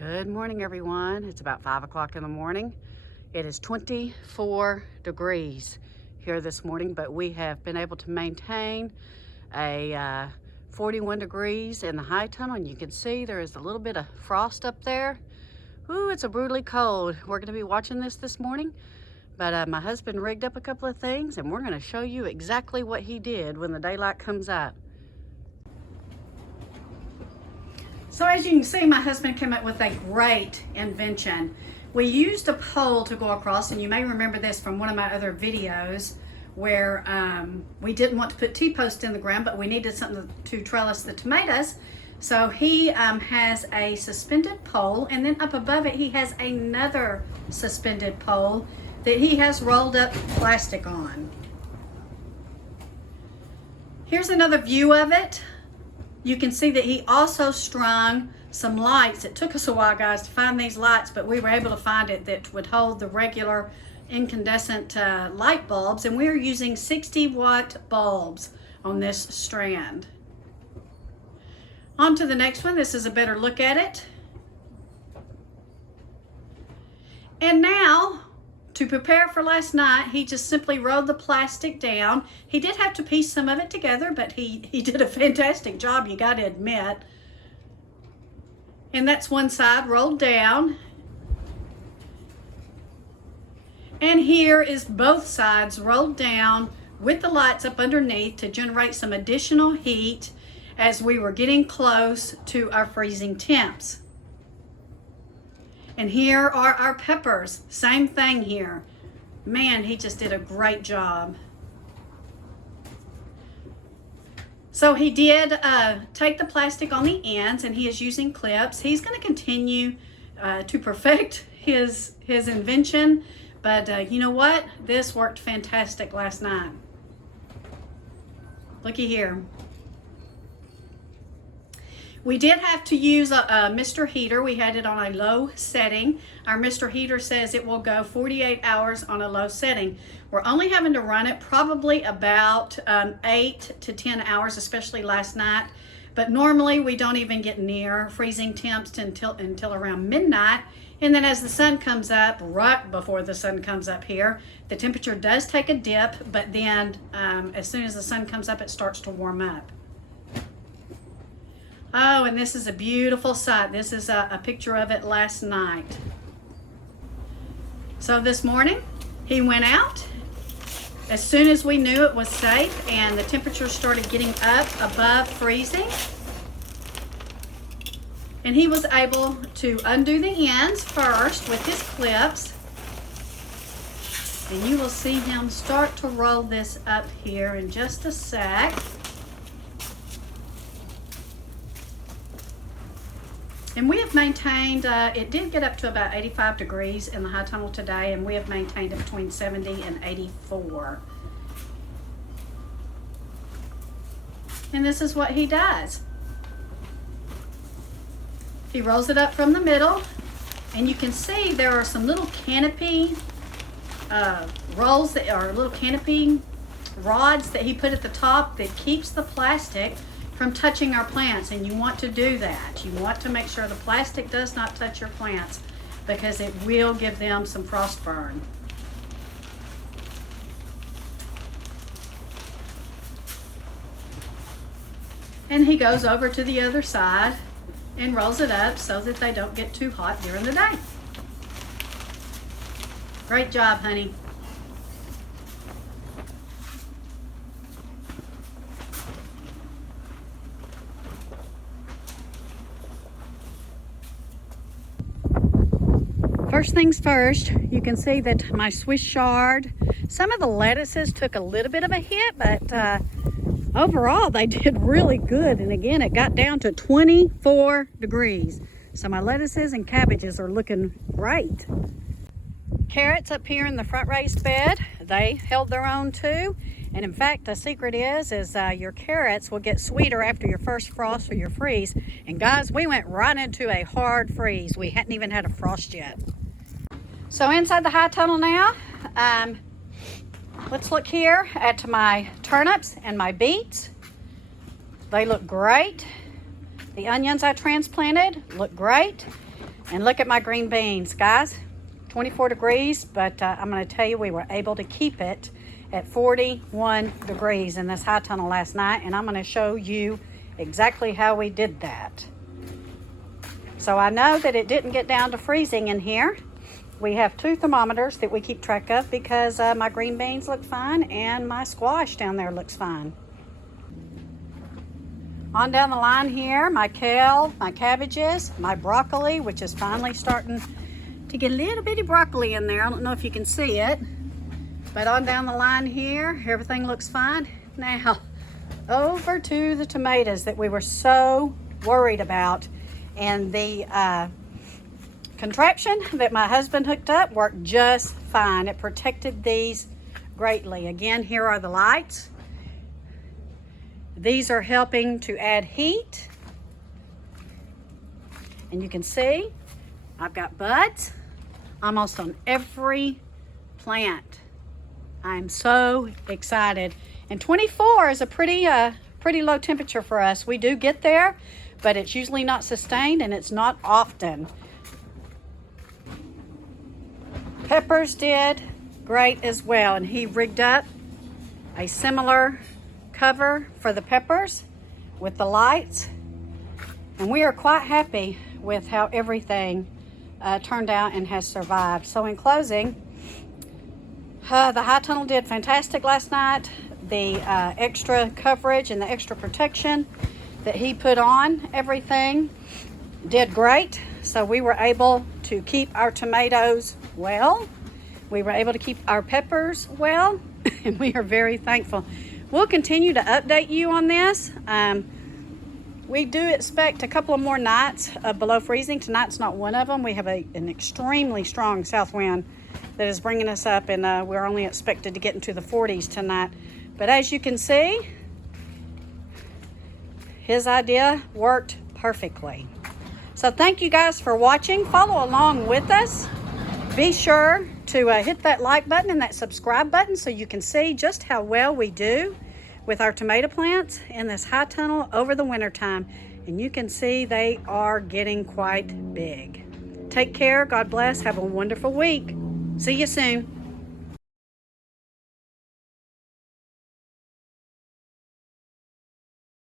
Good morning, everyone. It's about 5 o'clock in the morning. It is 24 degrees here this morning, but we have been able to maintain a 41 degrees in the high tunnel, and you can see there is a little bit of frost up there. Ooh, it's a brutally cold. We're going to be watching this morning, but my husband rigged up a couple of things, and we're going to show you exactly what he did when the daylight comes up. So as you can see, my husband came up with a great invention. We used a pole to go across, and you may remember this from one of my other videos where we didn't want to put T-posts in the ground, but we needed something to trellis the tomatoes. So he has a suspended pole, and then up above it he has another suspended pole that he has rolled up plastic on. Here's another view of it. You can see that he also strung some lights. It took us a while, guys, to find these lights, but we were able to find it that would hold the regular incandescent light bulbs, and we're using 60-watt bulbs on this strand. On to the next one. This is a better look at it. And now, to prepare for last night, he just simply rolled the plastic down. He did have to piece some of it together, but he did a fantastic job, you got to admit. And that's one side rolled down. And here is both sides rolled down with the lights up underneath to generate some additional heat as we were getting close to our freezing temps. And here are our peppers. Same thing here. Man, he just did a great job. So he did take the plastic on the ends, and he is using clips. He's going to continue to perfect his invention, but you know what? This worked fantastic last night. Looky here. We did have to use a Mr. Heater. We had it on a low setting. Our Mr. Heater says it will go 48 hours on a low setting. We're only having to run it probably about 8 to 10 hours, especially last night. But normally we don't even get near freezing temps until around midnight. And then as the sun comes up, right before the sun comes up here, the temperature does take a dip, but then as soon as the sun comes up, it starts to warm up. Oh, and this is a beautiful sight. This is a picture of it last night. So this morning, he went out as soon as we knew it was safe and the temperature started getting up above freezing. And he was able to undo the ends first with his clips. And you will see him start to roll this up here in just a sec. And we have maintained, it did get up to about 85 degrees in the high tunnel today, and we have maintained it between 70 and 84. And this is what he does. He rolls it up from the middle, and you can see there are some little canopy rolls that are little canopy rods that he put at the top that keeps the plastic from touching our plants, and you want to do that. You want to make sure the plastic does not touch your plants because it will give them some frost burn. And he goes over to the other side and rolls it up so that they don't get too hot during the day. Great job, honey. First things first, you can see that my Swiss chard, some of the lettuces took a little bit of a hit, but overall they did really good. And again, it got down to 24 degrees. So my lettuces and cabbages are looking great. Carrots up here in the front raised bed, they held their own too. And in fact, the secret is your carrots will get sweeter after your first frost or your freeze. And guys, we went right into a hard freeze. We hadn't even had a frost yet. So inside the high tunnel now, let's look here at my turnips and my beets. They look great. The onions I transplanted look great. And look at my green beans, guys. 24 degrees, but I'm going to tell you, we were able to keep it at 41 degrees in this high tunnel last night, and I'm going to show you exactly how we did that. So I know that it didn't get down to freezing in here. We have 2 thermometers that we keep track of because my green beans look fine and my squash down there looks fine. On down the line here, my kale, my cabbages, my broccoli, which is finally starting to get a little bitty broccoli in there. I don't know if you can see it, but on down the line here, everything looks fine. Now, over to the tomatoes that we were so worried about, and the contraption that my husband hooked up worked just fine. It protected these greatly. Again, here are the lights. These are helping to add heat. And you can see I've got buds almost on every plant. I'm so excited. And 24 is a pretty low temperature for us. We do get there, but it's usually not sustained and it's not often. Peppers did great as well, and he rigged up a similar cover for the peppers with the lights, and we are quite happy with how everything turned out and has survived. So in closing, the high tunnel did fantastic last night. The extra coverage and the extra protection that he put on everything did great. So we were able to keep our tomatoes well. We were able to keep our peppers well, and we are very thankful. We'll continue to update you on this. We do expect a couple of more nights below freezing. Tonight's not one of them. We have an extremely strong south wind that is bringing us up, and we're only expected to get into the 40s tonight. But as you can see, his idea worked perfectly. So thank you guys for watching. Follow along with us. Be sure to hit that like button and that subscribe button so you can see just how well we do with our tomato plants in this high tunnel over the winter time. And you can see they are getting quite big. Take care. God bless. Have a wonderful week. See you soon.